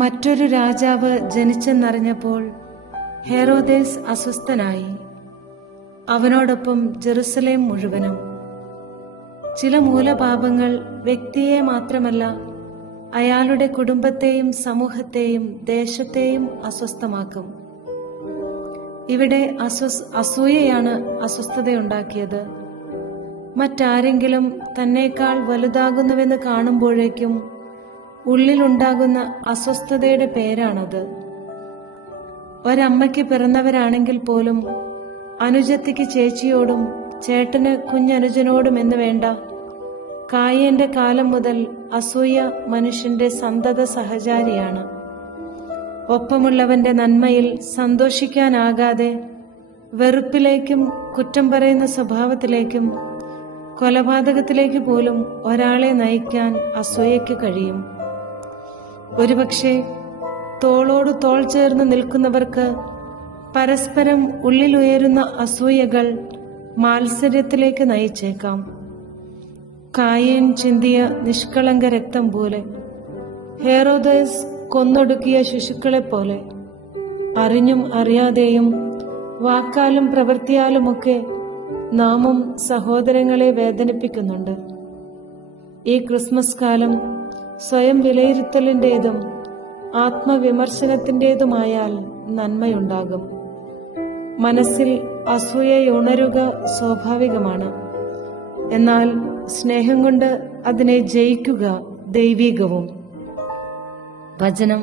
മറ്റൊരു രാജാവ് ജനിച്ചെന്നറിഞ്ഞപ്പോൾ ഹെറോദേസ് അസ്വസ്ഥനായി, അവനോടൊപ്പം ജെറുസലേം മുഴുവനും. ചില മൂലപാപങ്ങൾ വ്യക്തിയെ മാത്രമല്ല, അയാളുടെ കുടുംബത്തെയും സമൂഹത്തെയും ദേശത്തെയും അസ്വസ്ഥമാക്കും. ഇവിടെ അസൂയയാണ് അസ്വസ്ഥതയുണ്ടാക്കിയത്. മറ്റാരെങ്കിലും തന്നേക്കാൾ വലുതാകുന്നുവെന്ന് കാണുമ്പോഴേക്കും ഉള്ളിലുണ്ടാകുന്ന അസ്വസ്ഥതയുടെ പേരാണത്. ഒരമ്മയ്ക്ക് പിറന്നവരാണെങ്കിൽ പോലും അനുജത്തിക്ക് ചേച്ചിയോടും ചേട്ടന് കുഞ്ഞനുജനോടും എന്ന് വേണ്ട, കായേന്റെ കാലം മുതൽ അസൂയ മനുഷ്യന്റെ സന്തത സഹചാരിയാണ്. ഒപ്പമുള്ളവന്റെ നന്മയിൽ സന്തോഷിക്കാനാകാതെ വെറുപ്പിലേക്കും കുറ്റം പറയുന്ന സ്വഭാവത്തിലേക്കും കൊലപാതകത്തിലേക്ക് പോലും ഒരാളെ നയിക്കാൻ അസൂയയ്ക്ക് കഴിയും. ഒരുപക്ഷെ തോളോട് തോൾ ചേർന്ന് നിൽക്കുന്നവർക്ക് പരസ്പരം ഉള്ളിലുയരുന്ന അസൂയകൾ മാത്സര്യത്തിലേക്ക് നയിച്ചേക്കാം. കായേൻ ചിന്തിയ നിഷ്കളങ്ക രക്തം പോലെ, ഹെറോദേസ് കൊന്നൊടുക്കിയ ശിശുക്കളെപ്പോലെ അറിഞ്ഞും അറിയാതെയും വാക്കാലും പ്രവൃത്തിയാലുമൊക്കെ നാമും സഹോദരങ്ങളെ വേദനിപ്പിക്കുന്നുണ്ട്. ഈ ക്രിസ്മസ് കാലം സ്വയം വിലയിരുത്തലിൻ്റെതും ആത്മവിമർശനത്തിൻ്റെതുമായാൽ നന്മയുണ്ടാകും. മനസ്സിൽ അസൂയയുണരുക സ്വാഭാവികമാണ്. എന്നാൽ സ്നേഹം കൊണ്ട് അതിനെ ജയിക്കുക ദൈവികവും. വചനം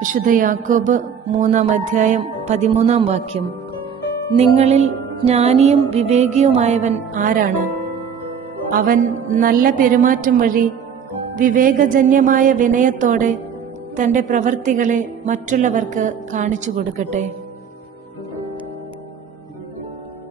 വിശുദ്ധ യാക്കോബ് 3:13 നിങ്ങളിൽ ജ്ഞാനിയും വിവേകിയുമായവൻ ആരാണ്? അവൻ നല്ല പെരുമാറ്റം വഴി വിവേകജന്യമായ വിനയത്തോടെ തന്റെ പ്രവൃത്തികളെ മറ്റുള്ളവർക്ക് കാണിച്ചു കൊടുക്കട്ടെ.